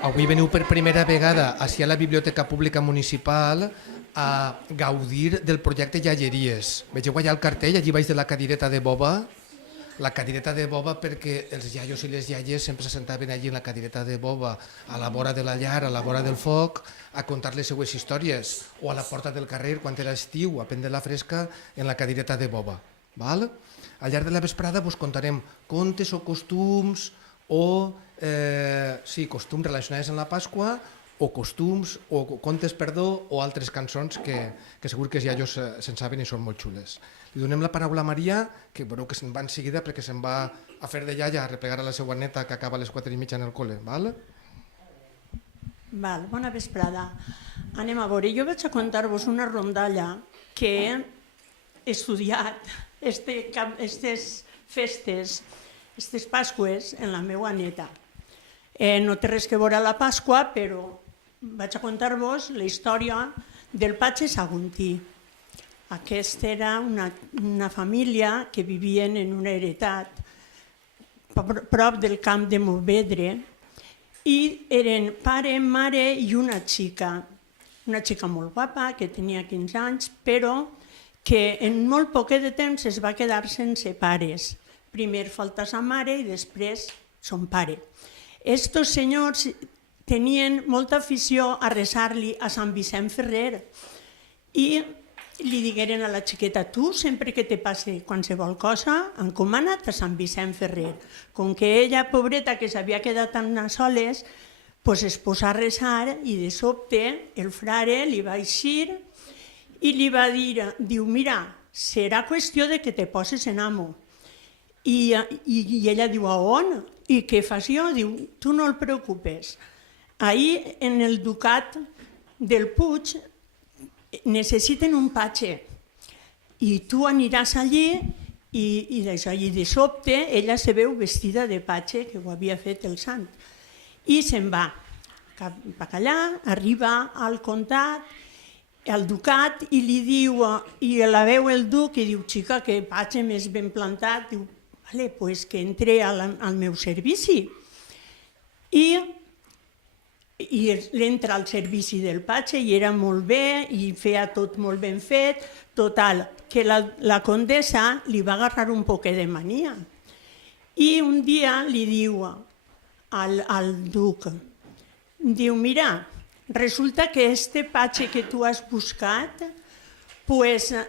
Avui veniu per primera vegada ací a la Biblioteca Pública Municipal a gaudir del projecte Iaieries. Vegeu allà el cartell, allí baix de la cadireta de boba. La cadireta de boba perquè els iaios i les iaies sempre se sentaven allí en la cadireta de boba a la vora de la llar, a la vora del foc, a contar les seues històries, o a la porta del carrer quan era estiu, a prendre la fresca en la cadireta de boba. Val? Al llarg de la vesprada vos contarem contes o costums o costums relacionats amb la Pasqua o costums o contes, perdó, o altres cançons que segur que els iaios se'n saben i són molt xules. Li donem la paraula a Maria, que veureu que se'n va en seguida perquè se'n va a fer de iaia, a replegar a la seva neta que acaba a les 4:30 en el col·le. Val? Val, bona vesprada. Anem a veure, jo vaig a contar-vos una rondalla que he estudiat aquestes festes, aquestes Pasques, en la meva neta. No té res que veure la Pasqua, però vaig a contar-vos la història del Patge Saguntí. Aquesta era una família que vivien en una heretat prop del camp de Montvedre i eren pare, mare i una xica molt guapa que tenia 15 anys, però que en molt poc de temps es va quedar sense pares. Primer falta sa mare i després son pare. Estos senyors tenien molta afició a resar-li a Sant Vicent Ferrer i li digueren a la xiqueta: tu sempre que te passi qualsevol cosa, encomana't a Sant Vicent Ferrer. Com que ella, pobreta, que s'havia quedat tan a soles, es posa a resar i de sobte el frare li va eixir i li va dir, diu, mira, serà qüestió de que te poses en amo. I ella diu, a on? I què fas jo? Diu, tu no el preocupes. Ahir, en el ducat del Puig, necessiten un patge i tu aniràs allí i de sobte ella se veu vestida de patge, que ho havia fet el sant, i se'n va cap allà, arriba al comtat, al ducat, i li diu, i la veu el duc i diu, xica, que patge més ben plantat, diu, vale, pues que entre al meu servici. I l'entra al servici del patge i era molt bé i feia tot molt ben fet. Total, que la condessa li va agarrar un poquet de mania. I un dia li diu al duc, diu, mira, resulta que este patge que tu has buscat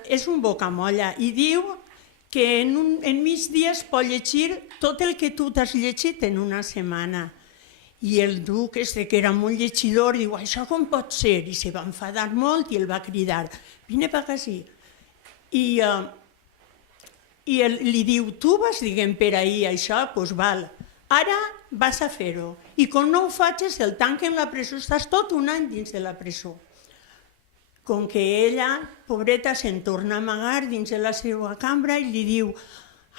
és un bocamolla i diu que en mig dies pot llegir tot el que tu t'has llegit en una setmana. I el duc, que era molt llegidor, diu, això com pot ser? I se va enfadar molt i el va cridar, vine per ací. I li diu, tu vas dient per ahir això? Doncs val, ara vas a fer-ho. I com no ho facis, el tanquen a la presó, estàs tot un any dins de la presó. Com que ella, pobreta, se'n torna a amagar dins de la seva cambra i li diu,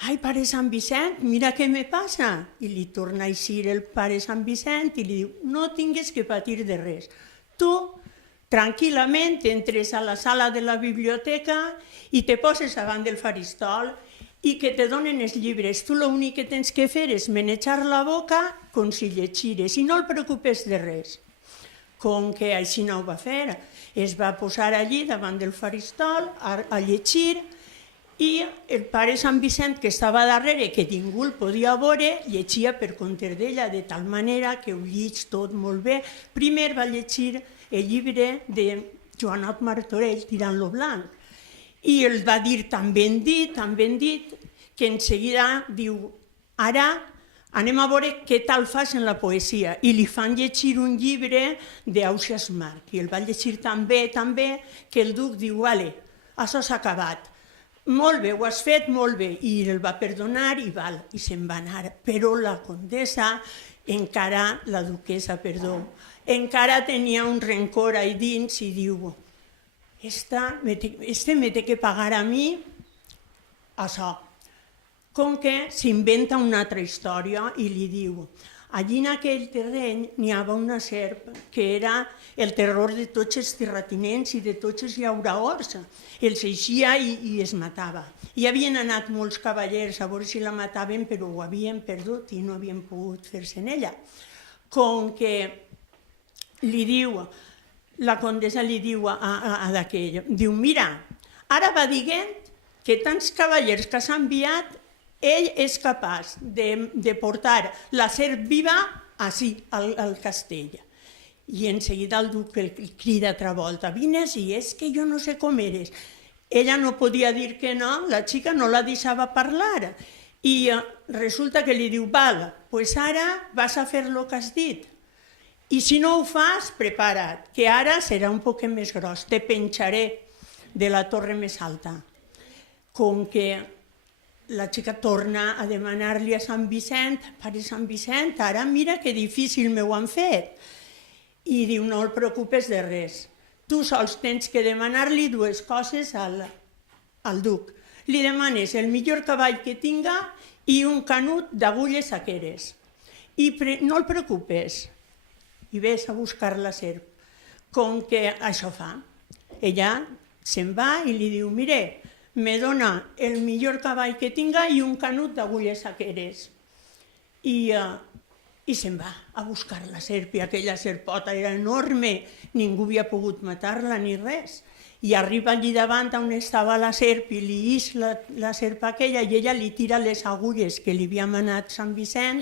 ai, pare Sant Vicent, mira què me passa. I li torna a eixir el pare Sant Vicent i li diu, no tingues que patir de res. Tu, tranquil·lament, entres a la sala de la biblioteca i te poses davant del faristol i que te donen els llibres. Tu l'únic que tens que fer és manejar la boca com si llegires i no el preocupes de res. Com que així no ho va fer, es va posar allí davant del faristol a llegir i el pare Sant Vicent, que estava darrere, que ningú el podia veure, llegia per compte d'ella, de tal manera que ho lleig tot molt bé. Primer va llegir el llibre de Joanot Martorell, Tirant-lo blanc, i el va dir tan ben dit, que en seguida diu, ara anem a veure què tal fas en la poesia. I li fan llegir un llibre d'Ausiàs March, i el va llegir tan bé, que el duc diu, vale, això s'ha acabat. Molt bé, ho has fet molt bé. I el va perdonar i se'n va anar. Però la condessa, la duquesa, encara tenia un rencor ahí dins i diu, este me té que pagar a mi això. Com que s'inventa una altra història i li diu, allí en aquell terreny n'hi havia una serp que era el terror de tots els terratinents i de tots els llauraors. Els eixia i es matava. Hi havien anat molts cavallers a veure si la mataven, però ho havien perdut i no havien pogut fer-se en ella. Com que li diu, la condessa li diu a d'aquell, diu, mira, ara va dient que tants cavallers que s'ha enviat, ell és capaç de portar la serp viva ací, al castell. I en seguida el duc el crida altra volta, vines i és que jo no sé com eres. Ella no podia dir que no, la xica no la deixava parlar. I resulta que li diu, val, doncs ara vas a fer el que has dit. I si no ho fas, prepara't, que ara serà un poc més gros, te penjaré de la torre més alta. Com que la xica torna a demanar-li a Sant Vicent, pare Sant Vicent, ara mira que difícil m'ho han fet. I diu, no et preocupes de res, tu sols tens que demanar-li dues coses al duc. Li demanes el millor cavall que tinga i un canut d'agulles saqueres. I no el preocupes, i ves a buscar la serp. Com que això fa, ella se'n va i li diu, mire, me dona el millor cavall que tinga i un canut d'agulles saqueres. I se'n va a buscar la serp, i aquella serpota era enorme, ningú havia pogut matar-la ni res. I arriba allí davant on estava la serp i li ix la serp aquella i ella li tira les agulles que li havia manat Sant Vicent,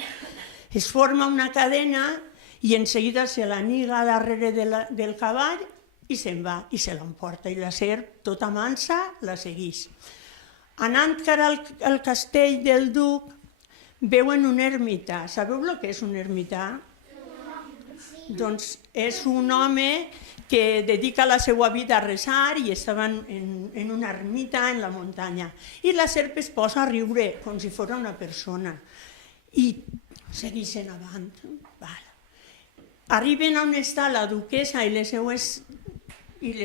es forma una cadena i en seguida se la niga darrere del cavall i se'n va i se l'emporta. I la serp, tota mansa, la segueix. Anant cara al castell del duc, veuen un ermità. Sabeu el que és un ermità? Doncs és un home que dedica la seva vida a resar i estava en una ermita en la muntanya. I la serp es posa a riure com si fos una persona. I segueixen avant. Arriben on està la duquessa i les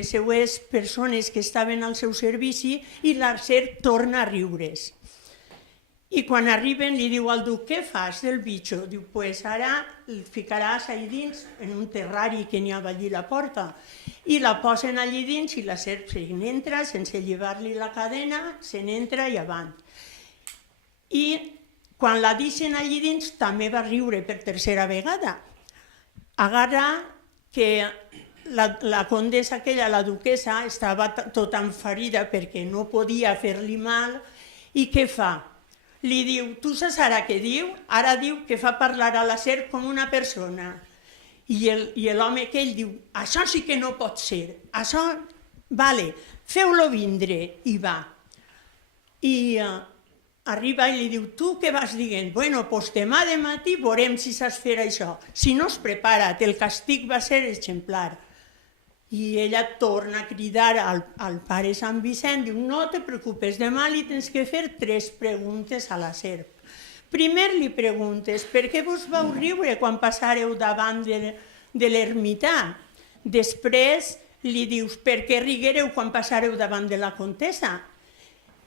seues persones que estaven al seu servici i la serp torna a riure's. I quan arriben li diu al duc, què fas del bitxo? Diu, pues ara el ficaràs allà dins en un terrari que n'hi ha allí a la porta. I la posen allí dins i la serp se n'entra sense llevar-li la cadena, se n'entra i avant. I quan la deixen allí dins també va riure per tercera vegada. Agarra que la condessa aquella, la duquessa, estava tota enferida perquè no podia fer-li mal i què fa? Li diu, tu saps ara què diu? Ara diu que fa parlar a la serp com una persona. I l'home aquell diu, això sí que no pot ser, això, vale, feu-lo vindre, i va. I arriba i li diu, tu què vas dient? Bueno, doncs demà de matí veurem si saps fer això. Si no es prepara't, el castig va ser exemplar. I ella torna a cridar al pare Sant Vicent, diu, no te preocupes, demà li tens que fer 3 preguntes a la serp. Primer li preguntes, per què vos vau riure quan passareu davant de l'ermità? Després li dius, per què riguereu quan passareu davant de la contessa?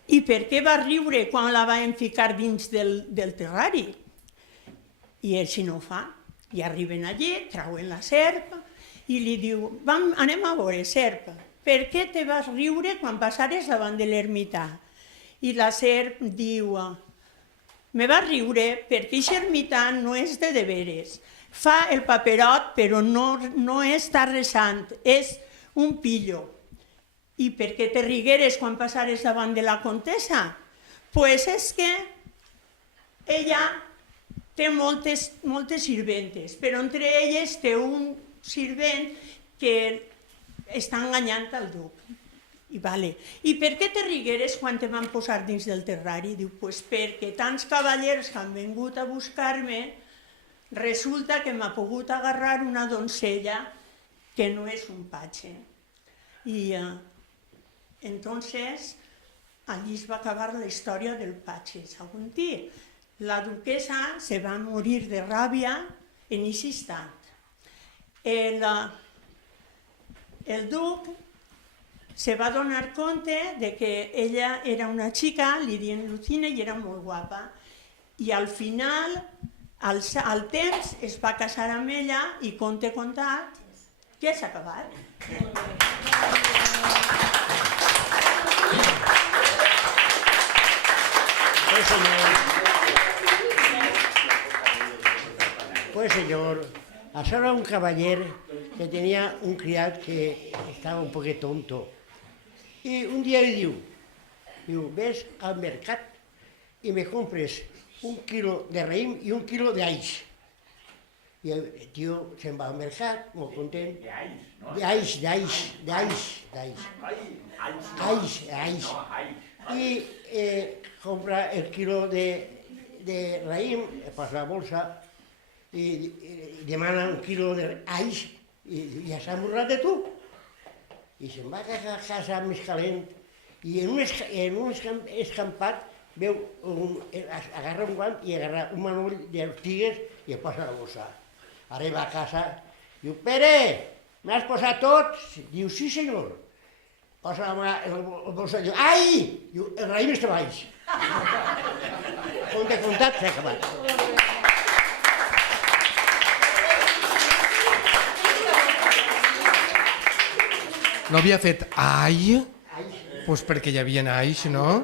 I per què va riure quan la vam ficar dins del terrari? I ell si no ho fa. I arriben allí, trauen la serp i li diu, anem a veure, serp, per què te vas riure quan passares davant de l'ermità? I la serp diu, me va riure perquè aquest ermità no és de veres. Fa el paperot però no està resant, és un pillo. I per què te rigueres quan passares davant de la contessa? Doncs és que ella té moltes sirventes, però entre elles té un sirvent que està enganyant el duc. I per què te rigueres quan te van posar dins del terrari? Diu, doncs perquè tants cavallers que han vingut a buscar-me, resulta que m'ha pogut agarrar una doncella que no és un patge. I entonces allí es va acabar la història del patge. Segons dir, la duquesa se va morir de ràbia en aquest instant. El duc se va donar compte que ella era una xica, li diuen Lucina, i era molt guapa. I al final, al temps, es va casar amb ella i conte contat, ja s'ha acabat. Pues senyor, això era un cavaller que tenía un criado que estaba un poco tonto. Y un día le diu, ves al mercat y me compres 1 kilo de raïm y 1 kilo d'aix. I el tio se'n va al mercat, molt content. D'aix. I compra el quilo de raïm, posa la bolsa i demana 1 quilo d'aix i ja s'ha burlat de tu. I se'n va a casa més calent i en un escampat veu, agarra un guant i agarra un manoll d'ortigues i el posa a la bossa. Arriba a casa, diu, Pere, m'has posat tot? Diu, sí senyor. Posa la mà en la bossa i diu, ai! Diu, el raïm està baix. Conte contat, s'ha acabat. No havia fet ai? Doncs perquè hi havia ais, no?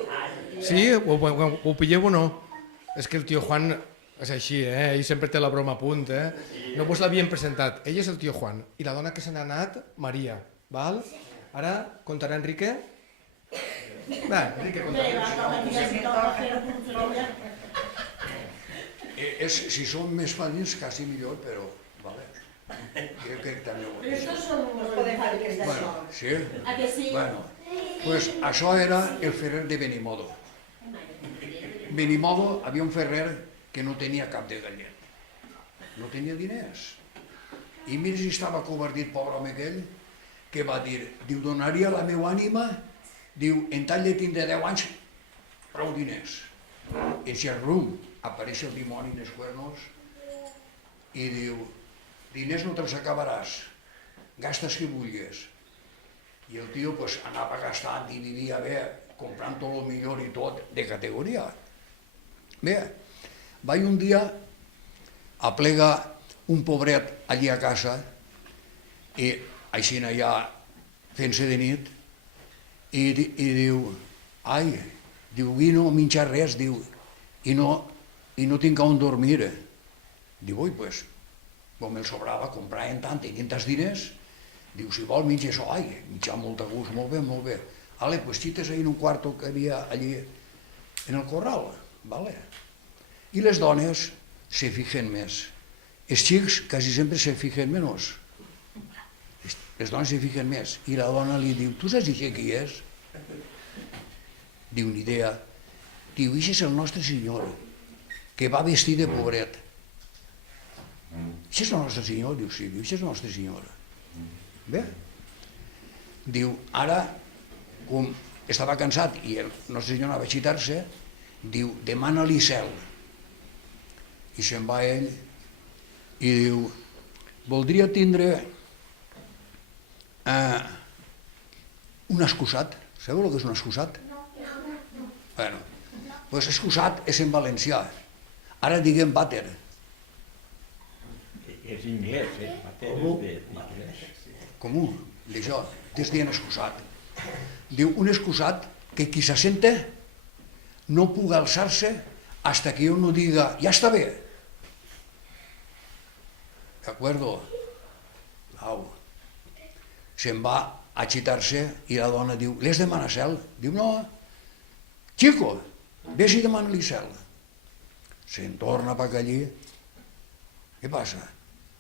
Sí? Ho pilleu o no? És que el tio Juan és així, ell sempre té la broma a punt, No vos l'havien presentat. Ell és el tio Juan i la dona que se n'ha anat, Maria, val? Ara contarà Enrique. Va, Enrique, contarà. Si són més petits, quasi millor, però... Creo que també ho és. Bueno, sí? Bueno, pues això era el ferrer de Benimodo. Benimodo havia un ferrer que no tenia cap de gallet. No tenia diners. I mira si estava covardit, pobre home aquell, que va dir, diu, donaria la meva ànima, diu, en tal de tindre 10 anys, prou diners. En si rum apareix el dimoni en els cuernos i diu, diners no te'ls acabaràs, gastes que vulguis. I el tio anava gastant i vivia bé, comprant tot el millor i tot, de categoria. Bé, vaig un dia a plegar un pobret allí a casa i així allà fent-se de nit i diu, ai, diu, avui no menjar res, diu, i no tinc on dormir. Diu, oi, doncs, com el sobrava, compraven tant, tenien tants diners, diu, si vol menjar això, ai, menjar molt a gust, molt bé. Ale, pues xites ahí en un quarto que havia allí en el corral, vale? I les dones se fijen més. Els xics quasi sempre se fijen menys. Les dones se fijen més. I la dona li diu, tu saps qui és? Diu, ni idea. Diu, això és el nostre senyor, que va vestit de pobret. Això és el nostre senyor? Diu, sí, això és el nostre senyor. Bé? Diu, ara, com estava cansat i el nostre senyor anava a xitar-se, diu, demana-li cel. I se'n va ell i diu, voldria tindre un excusat. Sabeu el que és un excusat? Bueno, doncs excusat és en valencià. Ara diguem vàter. És inglès, vàter és d'inglès. Com d'això, t'és dient excusat. Diu, un excusat que qui se sente no puga alçar-se hasta que jo no diga, ja està bé. D'acuerdo? Au. Se'n va a xitar-se i la dona diu, l'has demanat cel? Diu, no. Chico, vés i demana-li cel. Se'n torna per allí. Què passa?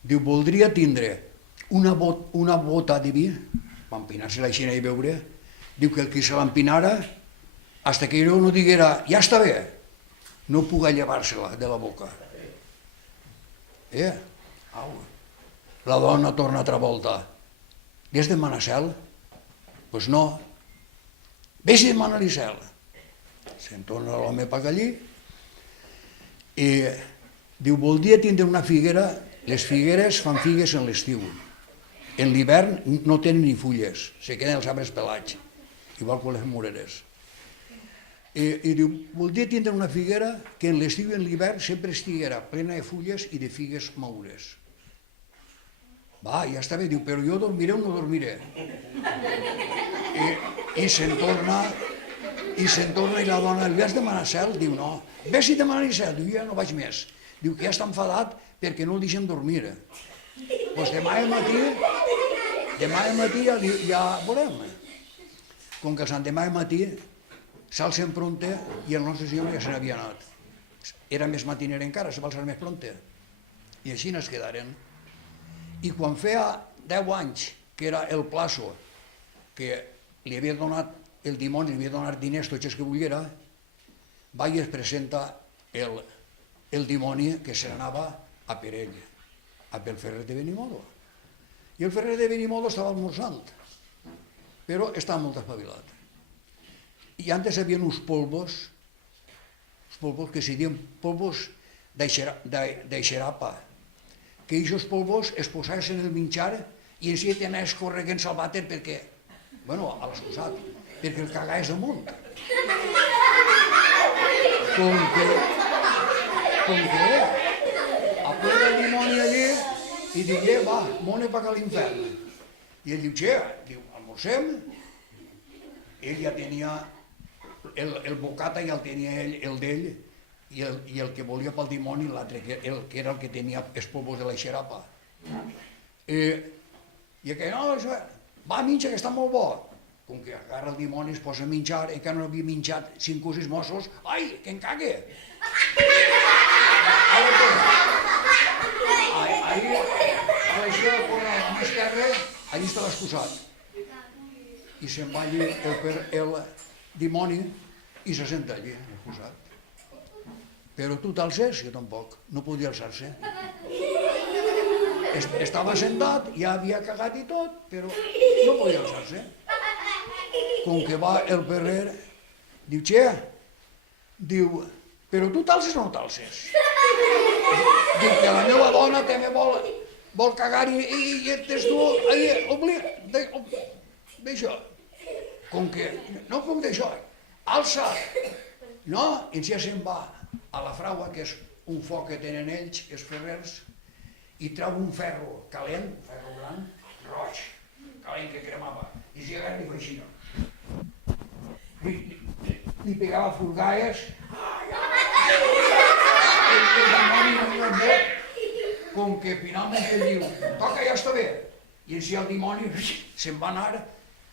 Diu, voldria tindre una bota de vi, va empinar-se la xina i beure. Diu que el qui se l'empinara, hasta que jo no diguera, ja està bé, no puga llevar-se-la de la boca. Au. La dona torna altra volta. Li has demanat cel? Doncs no. Vés i demana-li cel. Se'n torna l'home per allí i diu, voldria tindre una figuera. Les figueres fan figues en l'estiu. En l'hivern no tenen ni fulles, se queden els arbres pelats, igual que les moreres. I diu, voldria tindre una figuera que en l'estiu i en l'hivern sempre estiguera plena de fulles i de figues madures. Va, ja està bé, diu, però jo dormiré o no dormiré. I se'n torna i la dona, li has demanat cel? Diu, no. Ves i demana-li cel. Diu, ja no vaig més. Diu que ja està enfadat perquè no el deixen dormir. Doncs demà al matí ja veurem. Com que l'endemà al matí s'alcen pronte i el nostre senyor ja se n'havia anat. Era més matiner encara, se va alçar més pronte. I així es quedaren. I quan feia 10 anys, que era el plaço, que li havia donat el dimoni, li havia donat diners tots els que volguera, va i es presenta el dimoni que se n'anava a per ell, a pel ferrer de Benimodo. I el ferrer de Benimodo estava almorzant, però estava molt espavilat. I antes hi havia uns polvos que se diuen polvos d'aixerapa, que aquests polvos es posaven en el menjar i en si tenies corregent al vàter perquè, bueno, a l'excusat, perquè el cagaves damunt. Com que apuesta el dimoni allí i diu, va, mone pa a l'infern. I ell diu, almorcem. Ell ja tenia el bocata, ja el tenia ell, el d'ell, i el que volia pel dimoni, l'altre, que era el que tenia els polvos de la xerapa. I aquell, no, va, menja, que està molt bo. Com que agarra el dimoni, es posa a menjar, encara no havia menjat 5 o 6 mossos, ai, que em cague! Ahí, a l'això, a la mà esquerra, allí està l'excusat. I se'n va allí el dimoni i se senta allí, l'excusat. Però tu t'alces? Jo tampoc, no podia alçar-se. Estava sentat, ja havia cagat i tot, però no podia alçar-se. Com que va el ferrer, diu, diu, però tu t'alces o no t'alces? Diu que la meva dona també vol cagar i estàs tu, d'això. Com que, no puc d'això, alça. No, i ja se'n va a la fraua, que és un foc que tenen ells, els ferrers, i trau un ferro calent, un ferro gran, roig, calent que cremava, i s'hi agarra i fa així, no? Li pegava furgaes, el demoni no havia fet, com que finalment ell diu, toca, ja està bé, i així el dimoni se'n va anar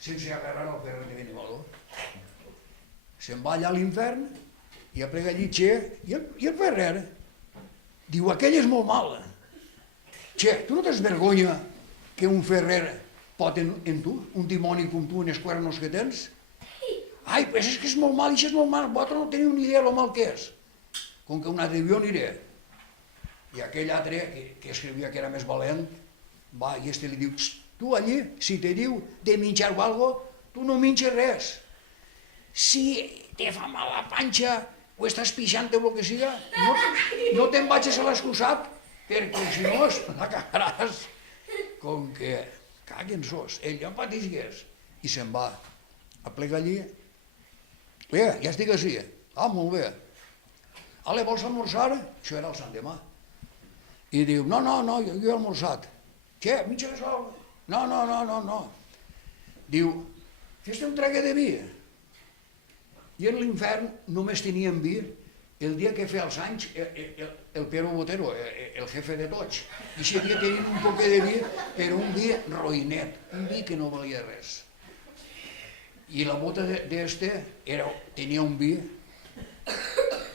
sense agarrar el ferrer de Benimodo. Se'n va allà a l'infern i aplega llitxer, i el ferrer diu, aquell és molt mal. Tu no tens vergonya que un ferrer pot en tu, un dimoni com tu, en els cuernos que tens? Ai, pues és que és molt mal, això és molt mal, vosaltres no teniu ni idea del mal que és. Com que un altre diu, jo aniré. I aquell altre, que escrivia que era més valent, va i este li diu, tu allí, si te diu de menjar o algo, tu no menges res. Si te fa mal la panxa o estàs pixant o el que siga, no te'n vagis a l'excusat, perquè si no la cagaràs. Com que caguen sos, ell no patisgués. I se'n va a plegar allí. Ja estic així. Ah, molt bé. Ale, vols almorzar? Això era el sant demà. I diu, no, jo he almorzat. Què, mitja de sol? No. Diu, fes-te un trague de vi. I en l'infern només tenien vi el dia que feia els anys el Pero Botero, el jefe de tots. I si havia tenint un poc de vi, però un vi roïnet, un vi que no valia res. I la bota d'este tenia un vi,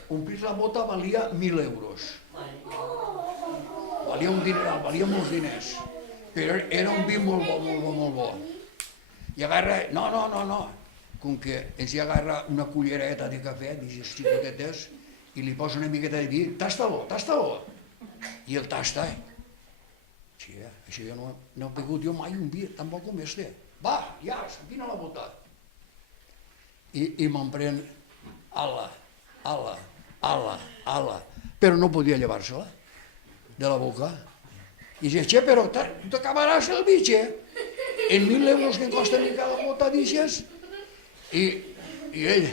omplir la bota valia 1.000 euros. Valia un dineral, valia molts diners, però era un vi molt bo. I agarra, no, com que ens hi agarra una cullereta de cafè, d'aquestes xicotetes, i li posa una miqueta de vi, tasta-lo. I el tasta. Això jo no he begut jo mai un vi, tampoc com este. Va, ja, s'empina la bota. I me'n pren ala, però no podia llevar-se-la de la boca. I dice, però t'acabaràs el vi, en 1.000 euros que costen cada bota d'ixes. I ell,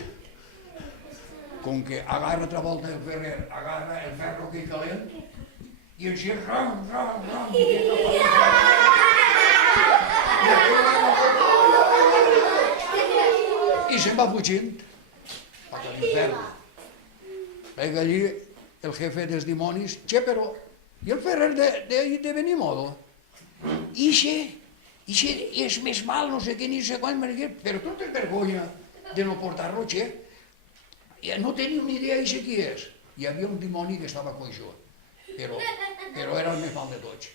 com que agarra altra volta el ferrer, agarra el ferro que hi calent, i així ram, i se'n va fugint cap a l'infern. Pega allí el jefe dels dimonis, però, i el ferrer de Benimodo? ixe és més mal, no sé què, ni sé quan, però tot és vergonya de no portar-lo, xe. No teniu ni idea ixe qui és. Hi havia un dimoni que estava coixó, però era el més mal de tots.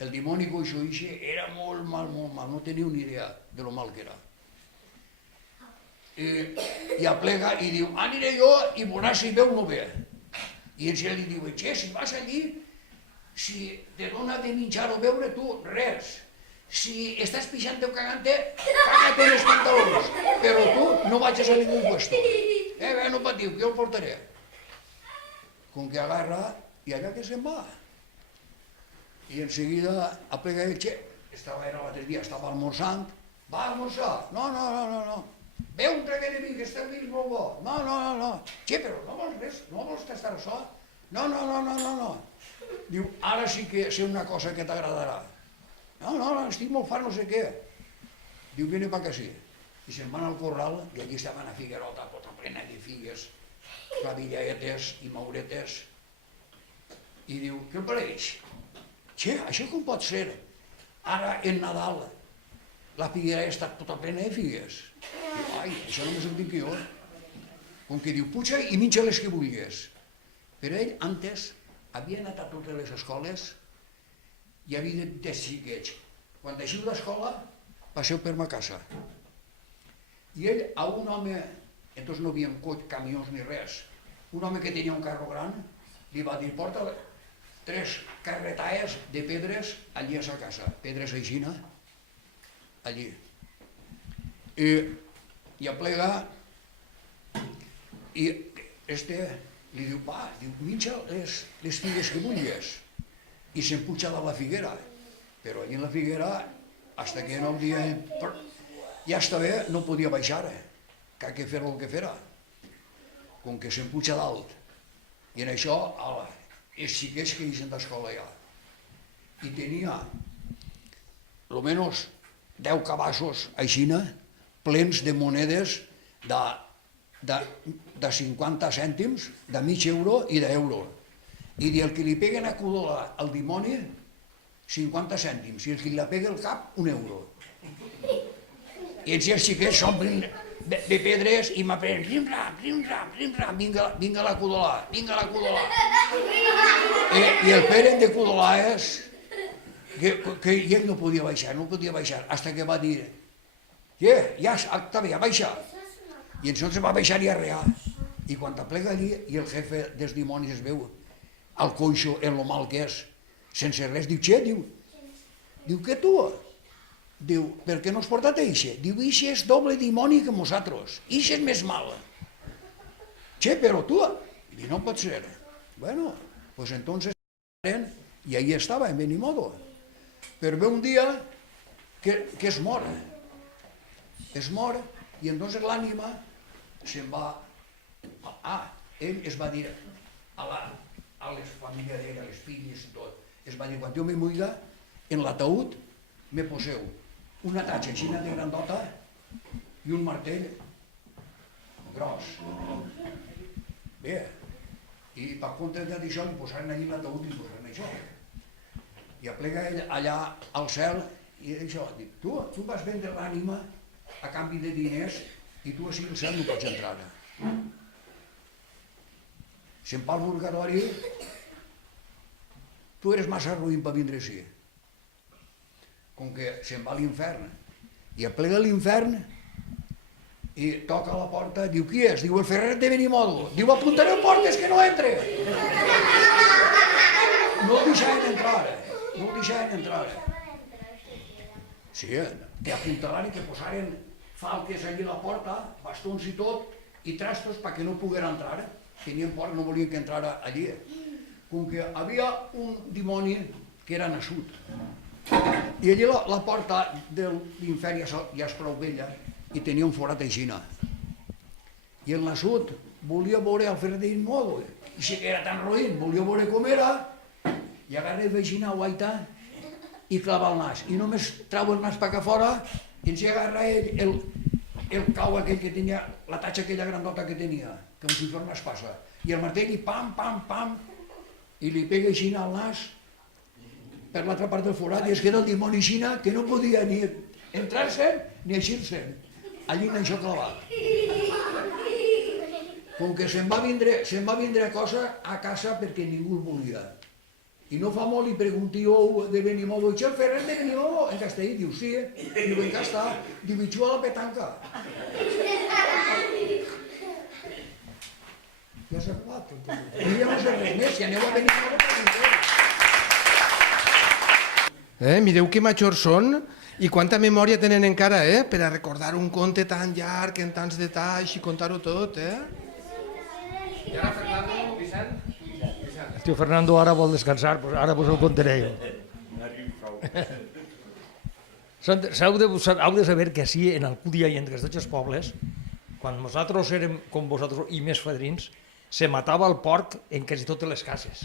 El dimoni coixó ixe era molt mal, no teniu ni idea de lo mal que era. I aplega i diu, aniré jo i veuràs si veu no ve. I ell li diu, che, si vas allí, si te dona de menjar o beure tu, res. Si estàs pixant o cagant-te, caga't en els pantalons, però tu no vagis a ningú puesto. No patiu, que jo el portaré. Com que agarra, i allà que se'n va. I en seguida aplega el che, era l'altre dia, estava almorzant, va a almorzar, no. Veu un treguer de mi, que este vi és molt bo. No. Che, però no vols res? No vols tastar això? No. Diu, ara sí que sé una cosa que t'agradarà. No, estic molt fart, no sé què. Diu, vine pa que sí. I se'n van al corral, i allí estaven a Figuerota, tota plena de figues, clavillaetes i mauretes. I diu, què el pareix? Che, això com pot ser? Ara, en Nadal, la figuera està tota plena de figues. Diu, ai, això només ho dic jo. Com que diu, puja i menja les que vulguis. Però ell, antes, havia anat a totes les escoles i havia de xiquets. Quan deixiu l'escola, passeu per ma casa. I ell, a un home, entonces no havia camions ni res, un home que tenia un carro gran, li va dir, porta 3 carretaes de pedres allí a sa casa, pedres aixina, allí. I aplega, i li diu, va, menja les figues que vulguis. I se'n puja de la figuera. Però allí en la figuera, fins que no el dia... Ja està bé, no podia baixar, que ha que fer el que fera. Com que se'n puja dalt. I en això, els xiquets que eixen d'escola ja. I tenia, almenys, 10 cabassos aixina, plens de monedes de 50 cèntims, de mig euro i d'euro. I el que li peguen a codolar al dimoni, 50 cèntims, i el que li pega al cap, 1 euro. I els xiquets s'omplen de pedres i m'aprenen, rim-ram, vinga la codolar. I el peren de codolades, que ell no podia baixar, fins que va dir, ja està bé, ja baixa. I entonces va baixar i arrear. I quan t'aplega allí, i el jefe dels dimonis es veu al coixo en lo mal que és, sense res, diu, che, diu, què tu? Diu, per què no has portat eixe? Diu, eixe és doble dimoni que nosaltres, eixe és més mal. Che, però tu? Diu, no pot ser. Bueno, pues entonces, i ahí estava, en Benimodo. Però ve un dia que es mor. Es mor, i entonces l'ànima se'n va... ell es va dir a les famílies d'ell, a les filles i tot, es va dir, quan jo me muiga, en l'ataúd me poseu una tatxa així de grandota i un martell gros. Bé, i per compte d'això li posaren allà l'ataúd i li posaren això. I aplega ell allà al cel i això, dic, tu vas vendre l'ànima a canvi de diners i tu així al cel no pots entrar. Se'n va al purgatori, tu eres massa ruïn per vindre així. Com que se'n va a l'infern i aplega a l'infern i toca a la porta, diu, qui és? Diu, el Ferrer de Benimodo. Diu, apuntareu portes que no entre. No el deixaven entrar. Sí, que apuntaran i que posaren falques allí a la porta, bastons i tot, i trastos perquè no poguera entrar. Tenien por, no volien que entrara allí. Com que havia un dimoni que era nassut. I allí la porta de l'infern ja és prou vella i tenia un forat aixina. I el nassut volia veure el Ferrer de Benimodo. I si que era tan roïn, volia veure com era, i agarra el vegina a guaita i clava el nas. I només trau el nas per cá fora i ens agarra ell el cau aquell que tenia, la tatxa aquella grandota que tenia, com si fos una espasa. I el martell, i pam, i li pega així al nas, per l'altra part del forat i es queda el dimoni xina que no podia ni entrar-se'n ni eixir-se'n. Allí en això clavat. Com que se'n va vindre cosa a casa perquè ningú el volia. I no fa molt li pregunti jo de Benimodo, «Ixo el Ferrer de Benimodo?» En castellà diu, sí, diu, en està, diu, «Ixo a la petanca». Ja s'ha acabat. I ja no sé res més, si aneu a Benimodo, pregunteu. Mireu que majors són i quanta memòria tenen encara, per a recordar un conte tan llarg, en tants detalls i contar-ho tot, I ara, Fernando, Vicent? El tio Fernando ara vol descansar, pues ara vos ho contaré jo. Heu de saber que així, en Alcúdia i entre tots els pobles, quan nosaltres érem com vosaltres i més fadrins, se matava el porc en quasi totes les cases.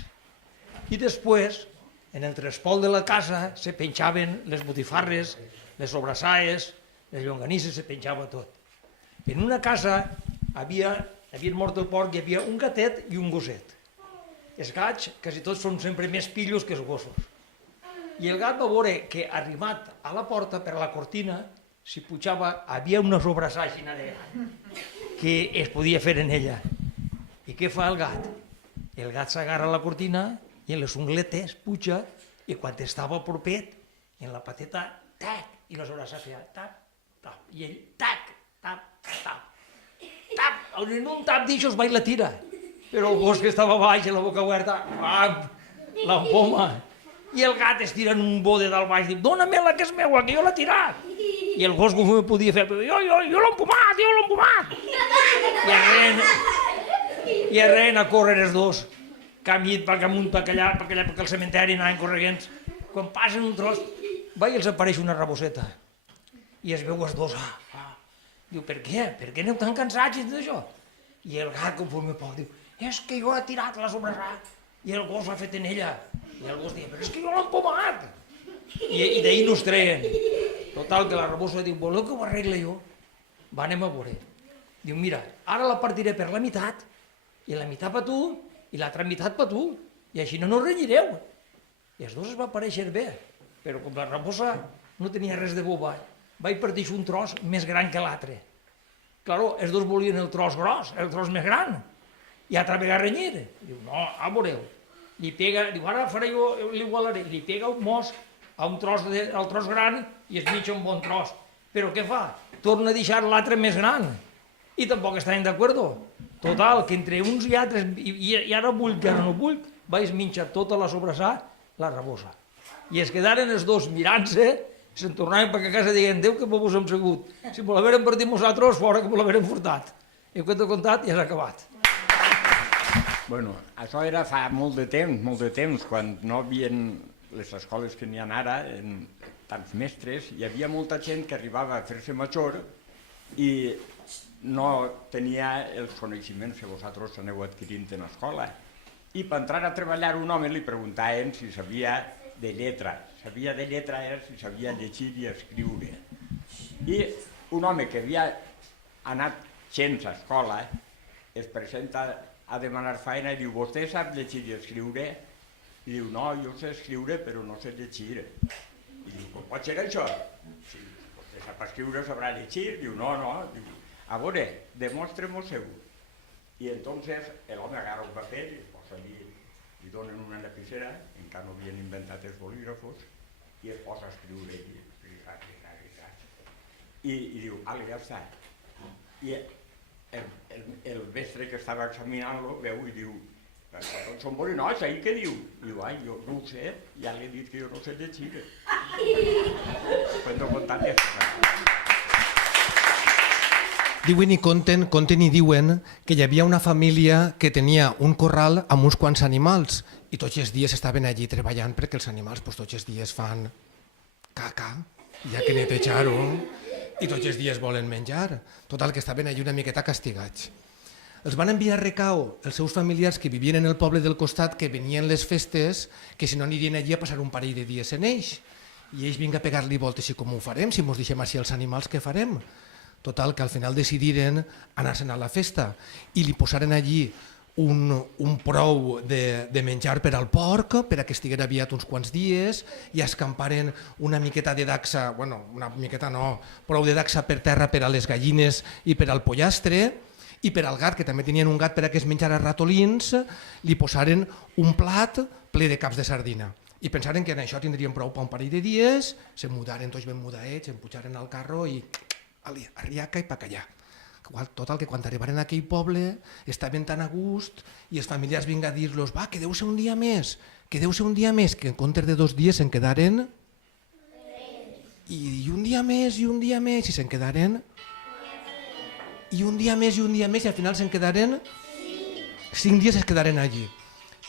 I després, en el trespol de la casa, se penjaven les botifarres, les sobrassaes, les llonganisses, se penjava tot. En una casa havien mort el porc, hi havia un gatet i un gosset. Els gats quasi tots són sempre més pillos que els gossos. I el gat va veure que arrimat a la porta, per la cortina, si pujava, havia una sobrassà que es podia fer en ella. I què fa el gat? El gat s'agarra a la cortina i en les ungletes puja i quan estava propet, en la pateta, tac, i la sobrassà feia tap, tap, i ell tac, tap, tap, tap, en un tap d'aixòs va i la tira. Però el gos que estava baix, amb la boca oberta, l'empoma. I el gat es tira en un bode dalt baix i diu, dóna-me-la, que és meua, que jo l'he tirat. I el gos com ho podia fer, jo l'he empomat. I arren a córrer els dos, camí per amunt, per allà, perquè el cementeri anaven corregents. Quan passen un tros, va i els apareix una raboseta. I es veu els dos, diu, per què? Per què aneu tan cansats i tot això? I el gat, conforme pot, diu, és que jo he tirat la sobrassà i el gos l'ha fet en ella. I el gos diu, però és que jo l'he empomat. I d'ahir no es treien. Total, que la rabosa diu, voleu que ho arregle jo? Va, anem a veure. Diu, mira, ara la partiré per la meitat, i la meitat per tu, i l'altra meitat per tu, i així no renyireu. I els dos es va aparèixer bé, però com la rabosa no tenia res de boba, vaig partir un tros més gran que l'altre. Claro, els dos volien el tros gros, el tros més gran, i altra vegada renyir. Diu, no, a veureu. Li pega, diu, ara faré jo, l'igualaré, li pega un mos al tros gran i es mitja un bon tros. Però què fa? Torna a deixar l'altre més gran. I tampoc estaven d'acord. Total, que entre uns i altres, i ara vull, que ara no vull, vaig minxar tota la sobrassà, la rabosa. I es quedaren els dos mirant-se, se'n tornaven per a casa i deien, Déu que vos hem segut. Si me l'haverem partit nosaltres, fora que me l'haverem furtat. I quan t'he contat, ja s'ha acabat. Bueno, això era fa molt de temps, quan no hi havia les escoles que n'hi ha ara, tants mestres, hi havia molta gent que arribava a fer-se major i no tenia els coneixements que vosaltres aneu adquirint en l'escola. I per entrar a treballar un home li preguntaven si sabia de lletra. Sabia de lletra era si sabia llegir i escriure. I un home que havia anat gens a escola es presenta a demanar feina i diu, vostè sap llegir i escriure? I diu, no, jo sé escriure però no sé llegir. I diu, com pot ser això? Si vostè sap escriure sabrà llegir? Diu, no, diu, a veure, demostre-m'ho seu. I entonces l'home agarra un paper i posa allí, li donen una lapicera, encara no havien inventat els bolígrafos, i es posa a escriure i diu, ale, ja està. I el mestre que estava examinant-lo veu i diu, són borinois, ahir què diu? Diu, ai, jo no ho sé, ja li he dit que jo no sé llegir. Cuento contant això. Diuen i conten i diuen que hi havia una família que tenia un corral amb uns quants animals i tots els dies estaven allí treballant perquè els animals tots els dies fan caca, hi ha que netejar-ho, i tots els dies volen menjar. Total, que estaven allí una miqueta castigats. Els van enviar a Recau els seus familiars que vivien en el poble del costat, que venien les festes, que si no anirien allí a passar un parell de dies en ells. I ells vinga a pegar-li voltes, i com ho farem? Si mos deixem així els animals, què farem? Total, que al final decidiren anar-se'n a la festa i li posaren allí un prou de menjar per al porc, per a que estiguera aviat uns quants dies, i escamparen una miqueta de daxa, bueno, una miqueta no, prou de daxa per terra per a les gallines i per al pollastre, i per al gat, que també tenien un gat per a que es menjara ratolins, li posaren un plat ple de caps de sardina. I pensaren que en això tindrien prou per un parell de dies, se mudaren tots ben mudaets, pujaren al carro i a riaca i pa callar. Total, que quan arribaren a aquell poble estaven tan a gust i els familiars vinguin a dir-los, va, quedeu-se un dia més, quedeu-se un dia més, que en comptes de 2 dies se'n quedaren i un dia més, i un dia més, i se'n quedaren i un dia més, i un dia més, i al final se'n quedaren 5 dies es quedaren allí.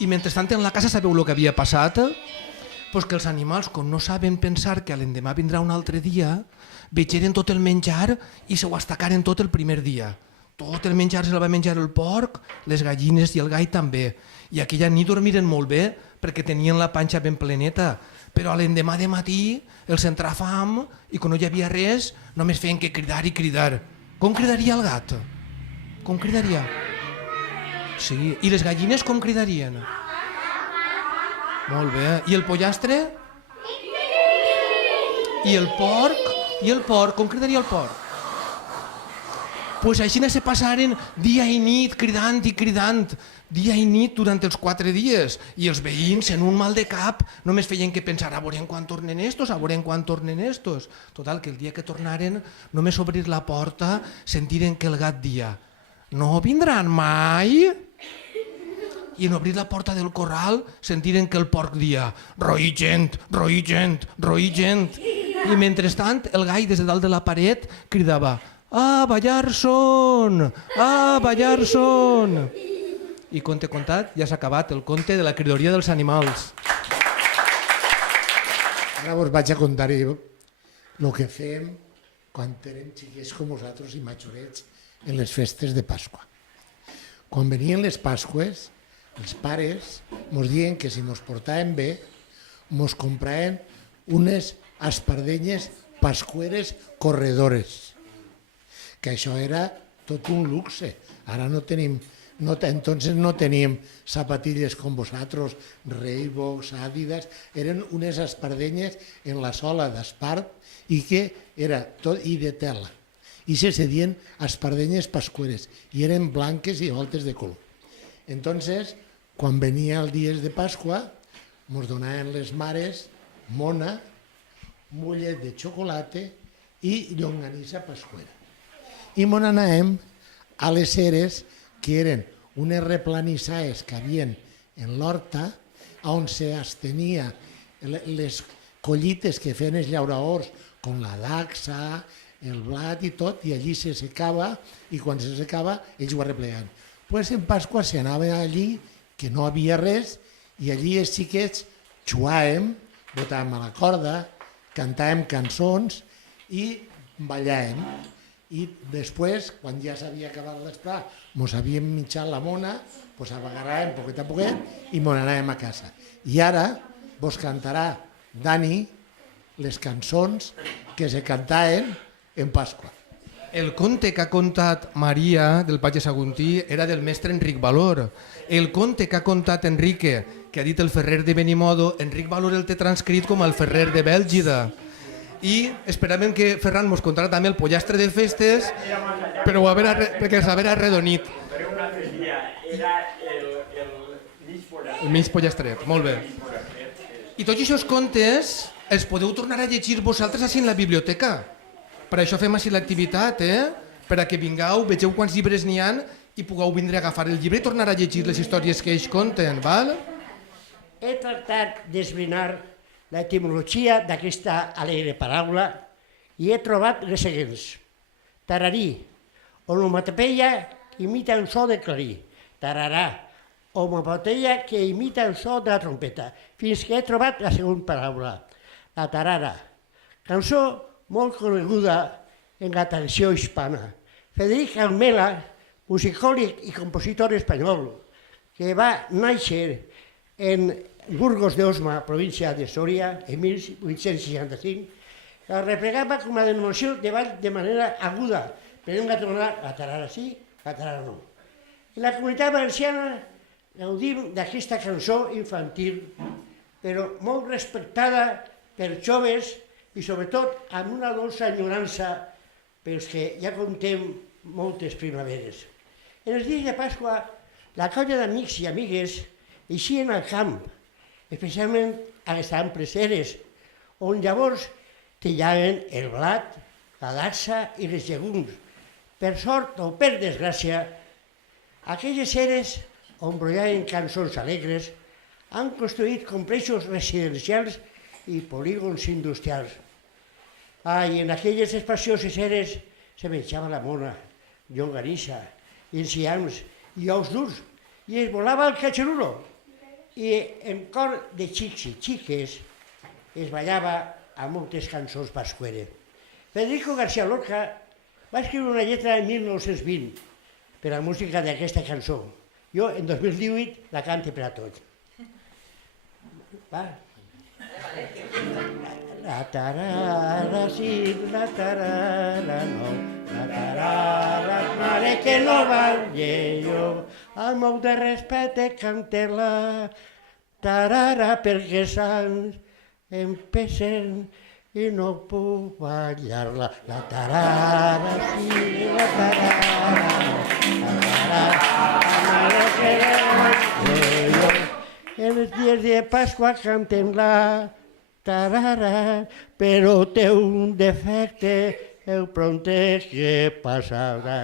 I mentrestant en la casa sabeu el que havia passat? Pues que els animals, com no saben pensar que l'endemà vindrà un altre dia, vegeren tot el menjar i se ho estacaren tot el primer dia. Tot el menjar se'l va menjar el porc, les gallines i el gai també. I aquella nit dormiren molt bé perquè tenien la panxa ben pleneta. Però l'endemà de matí els entrà fam i quan no hi havia res només feien que cridar i cridar. Com cridaria el gat? Com cridaria? Sí. I les gallines com cridarien? Molt bé. I el pollastre? I el porc? I el porc? Com cridaria el porc? Pues així se passaren dia i nit cridant i cridant, dia i nit durant els 4 dies. I els veïns, en un mal de cap, només feien que pensar, a veure quan tornen estos, a veure quan tornen estos. Total, que el dia que tornaren, només obrir la porta, sentiren que el gat dia, no vindran mai? I en obrir la porta del corral sentiren que el porc dia, roi gent, roi gent, roi gent. I mentrestant el gai des de dalt de la paret cridava, ah, ballar són, ah, ballar són. I conte contat, ja s'ha acabat el conte de la cridoria dels animals. Ara vos vaig a contar el que fem quan érem xiquets com vosaltres i majorets en les festes de Pasqua. Quan venien les Pasques, els pares ens diuen que si ens portàvem bé, ens compraven unes espardenyes pascueres corredores, que això era tot un luxe. Ara entonces no teníem zapatilles com vosaltres, Reebok, Adidas, eren unes espardenyes en la sola d'espart i que era tot i de tela. I se dien espardenyes pascueres i eren blanques i voltes de color. Entonces, quan venia el dia de Pasqua, ens donaven les mares mona, mullet de xocolata i llonganissa pascuera. I ens anàvem a les eres, que eren unes replanissades que havien en l'horta, on s'estenia les collites que feien els llauradors, com la daxa, el blat i tot, i allí se secava, i quan se secava ells ho arreplegaven. Pues en Pasqua s'anava allí, que no havia res, i allí els xiquets xuàvem, botàvem a la corda, cantàvem cançons i ballàvem. I després, quan ja s'havia acabat l'esplà, ens havíem mitjat la mona, doncs agarràvem poquet a poquet i ens anàvem a casa. I ara vos cantarà Dani les cançons que se cantaven en Pasqua. El conte que ha contat Maria del Patge Saguntí era del mestre Enric Valor. El conte que ha contat Enrique, que ha dit el Ferrer de Benimodo, Enric Valor el té transcrit com el Ferrer de Bèlgida. I esperàvem que Ferran mos contarà també el pollastre de festes, però perquè s'haver arredonit. Però un altre dia era El mig pollastret, molt bé. I tots aquests contes els podeu tornar a llegir vosaltres així en la biblioteca. Per això fem així l'activitat, per a que vingueu, vegeu quants llibres n'hi ha i pugueu vindre a agafar el llibre i tornar a llegir les històries que ells conten, val? He tractat d'esbrinar l'etimologia d'aquesta alegre paraula i he trobat les següents. Tararí, onomatopeia que imita el so de clarí. Tararà, onomatopeia que imita el so de la trompeta. Fins que he trobat la següent paraula, la tarara. Cançó molt coneguda en la tradició hispana. Federic Almela, musicòleg i compositor espanyol, que va néixer en Burgos de Osma, província de Sòria, en 1865, que replegava com la denominació de ball de manera aguda, però hem de tornar la tarara sí, la tarara no. En la comunitat valenciana gaudim d'aquesta cançó infantil, però molt respectada per joves i sobretot amb una dolça enyorança pels que ja contem moltes primaveres. En els dies de Pasqua, la colla d'amics i amigues eixien al camp, especialment a les amples eres, on llavors tallaven el blat, la dassa i les llegums. Per sort o per desgràcia, aquelles eres on brollaven cançons alegres han construït complexos residencials i polígons industrials. I en aquelles espacioses eres se menjava la mona, llonganissa, enciams i ous durs, i es volava el catxerulo. I en cor de xics i xiques es ballava a moltes cançons pasqueres. Federico García Lorca va escriure una lletra en 1920 per a la música d'aquesta cançó. Jo, en 2018, la cante per a tots. Va. La tarara sí, la tarara no, la tarara mare que no valle jo, al meu de respecte cante-la, tarara perquè sants empecen i no puc ballar-la. La tarara sí, la tarara no, la tarara mare que no valle jo, en els dies de Pasqua cantem-la, tarara, però té un defecte, el prompte que passarà.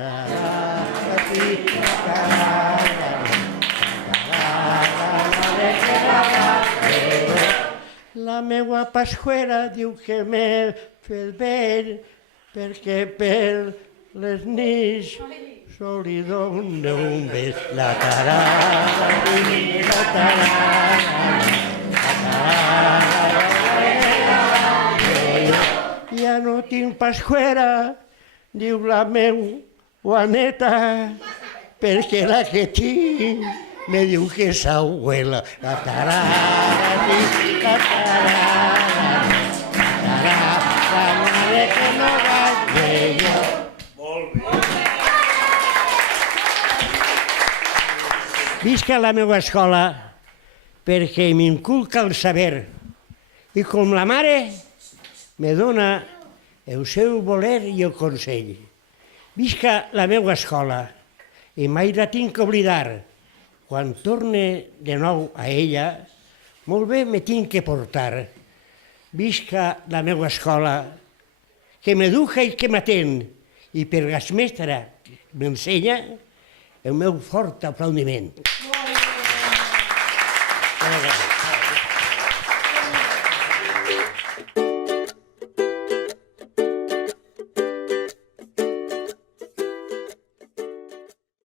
La meua pasqüera diu que m'he fet vell perquè per les nits sol·li dona un bes. La tarara, la tarara, ja no tinc pasqüera, diu la meua neta, perquè la que tinc me diu que és abuela. La tarara, la tarara, la mare que no va jo. Visca la meva escola perquè m'inculca el saber i com la mare me dona el seu voler i el consell. Visca la meva escola i mai la tinc que oblidar. Quan torne de nou a ella, molt bé me tinc que portar. Visca la meva escola que m'educa i que m'atén i per gas mestra m'ensenya el meu fort aplaudiment.